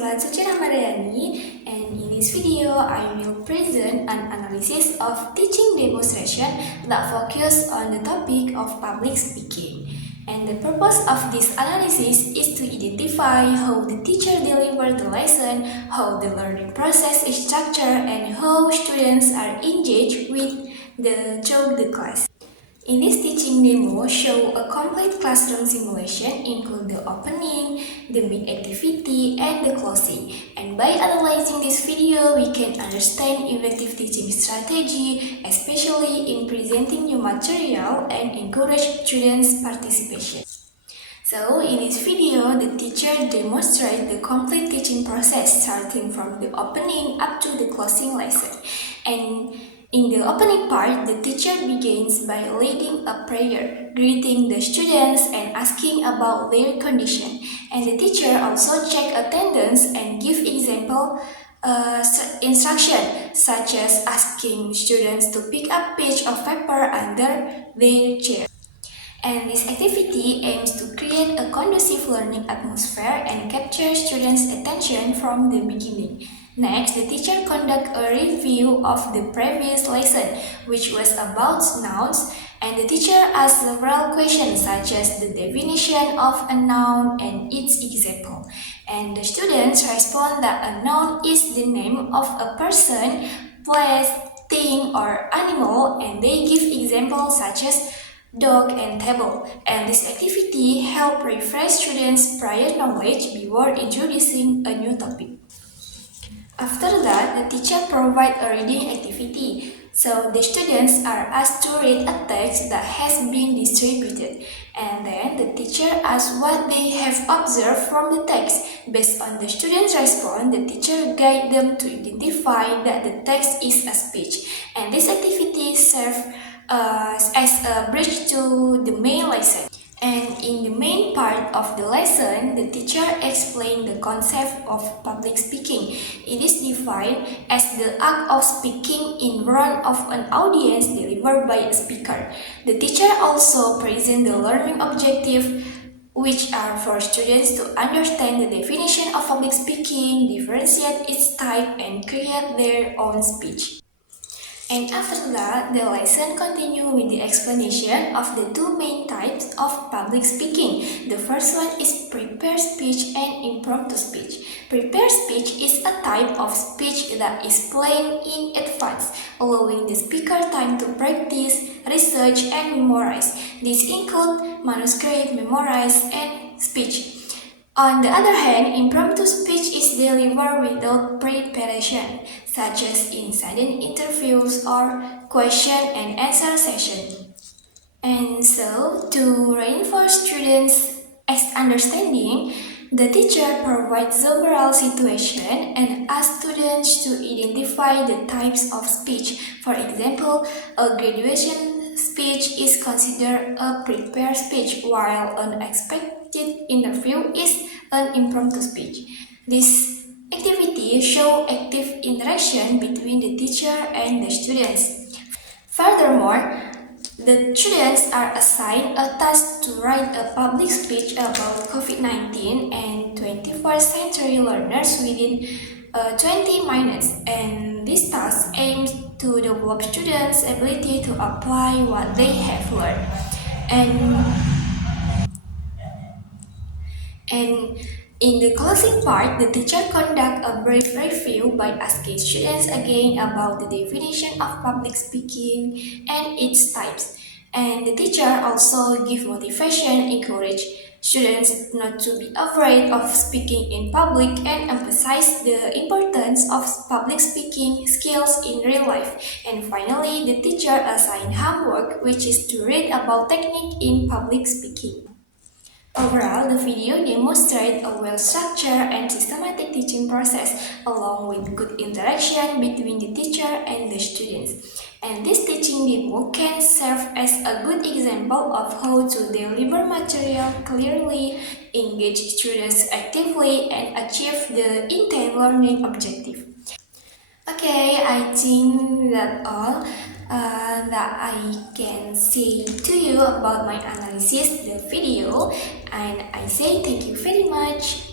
Wulan Suci Ramadhani, and in this video I will present an analysis of teaching demonstration that focus on the topic of public speaking. And the purpose of this analysis is to identify how the teacher delivered the lesson, how the learning process is structured, and how students are engaged through the class. In this teaching demo, show a complete classroom simulation, include the opening, the main activity, and the closing. And by analyzing this video, we can understand effective teaching strategy, especially in presenting new material and encourage students' participation. So, in this video, the teacher demonstrates the complete teaching process starting from the opening up to the closing lesson. And in the opening part, the teacher begins by leading a prayer, greeting the students and asking about their condition. And the teacher also check attendance and give example instruction, such as asking students to pick up page of paper under their chair. And this activity aims to create a conducive learning atmosphere and capture students' attention from the beginning. Next, the teacher conducts a review of the previous lesson, which was about nouns, and the teacher asks several questions such as the definition of a noun and its example. And the students respond that a noun is the name of a person, place, thing, or animal, and they give examples such as dog and table. And this activity helps refresh students' prior knowledge before introducing a new topic. After that, the teacher provides a reading activity. So the students are asked to read a text that has been distributed. And then the teacher asks what they have observed from the text. Based on the students' response, the teacher guides them to identify that the text is a speech. And this activity serves as a bridge to the main lesson. And in the main part of the lesson, the teacher explained the concept of public speaking. It is defined as the act of speaking in front of an audience delivered by a speaker. The teacher also presents the learning objective, which are for students to understand the definition of public speaking, differentiate its type, and create their own speech. And after that, the lesson continues with the explanation of the two main types of public speaking. The first one is prepared speech and impromptu speech. Prepared speech is a type of speech that is planned in advance, allowing the speaker time to practice, research, and memorize. These include manuscript, memorize, and speech. On the other hand, impromptu speech is delivered without preparation, such as in sudden interviews or question and answer session. And so, to reinforce students' understanding, the teacher provides several situations and asks students to identify the types of speech. For example, a graduation speech is considered a prepared speech, while an unexpected interview is an impromptu speech. This activity shows active interaction between the teacher and the students. Furthermore, the students are assigned a task to write a public speech about COVID-19 and 21st century learners within 20 minutes, and this task aims to develop students' ability to apply what they have learned. And in the closing part, the teacher conducts a brief review by asking students again about the definition of public speaking and its types. And the teacher also gives motivation, encourage students not to be afraid of speaking in public, and emphasize the importance of public speaking skills in real life. And finally, the teacher assigns homework, which is to read about technique in public speaking. Overall, the video demonstrates a well-structured and systematic teaching process along with good interaction between the teacher and the students. And this teaching demo can serve as a good example of how to deliver material clearly, engage students actively, and achieve the intended learning objective. Okay, I think that's all that I can say to you about my analysis, the video, and I say thank you very much.